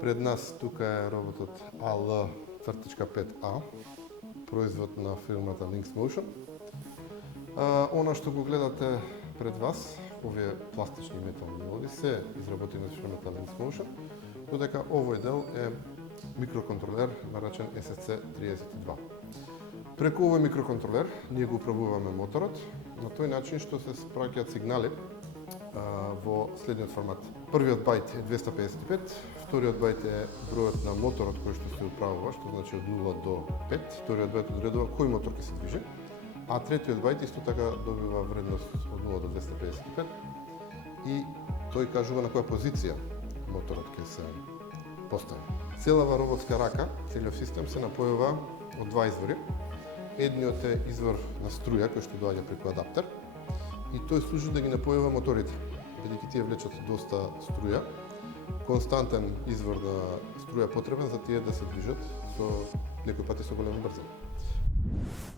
Пред нас тука е роботот AL-5A, производ на фирмата Lynx Motion. Она што го гледате пред вас, овие пластични метални елоди, се изработени од фирмата Lynx Motion, додека овој дел е микроконтролер наречен SSC32. Преку овој микроконтролер ние го управуваме моторот на тој начин што се спраќаат сигнали во следниот формат. Првиот бајт е 255, вториот бајт е бројот на моторот кој што се управува, што значи од 0 до 5. Вториот бајт одредува кој мотор ќе се движи, а третиот бајт исто така добива вредност од 0 до 255 и тој кажува на која позиција моторот ќе се постави. Целава роботска рака, целиот систем се напојува од два извори. Едниот е извор на струја кој што доаѓа преку адаптер и тој служи да ги напојува моторите, бидејќи тие влечат доста струја. Константен извор на струја потребен за тие да се движат со некои пати со голема брзина.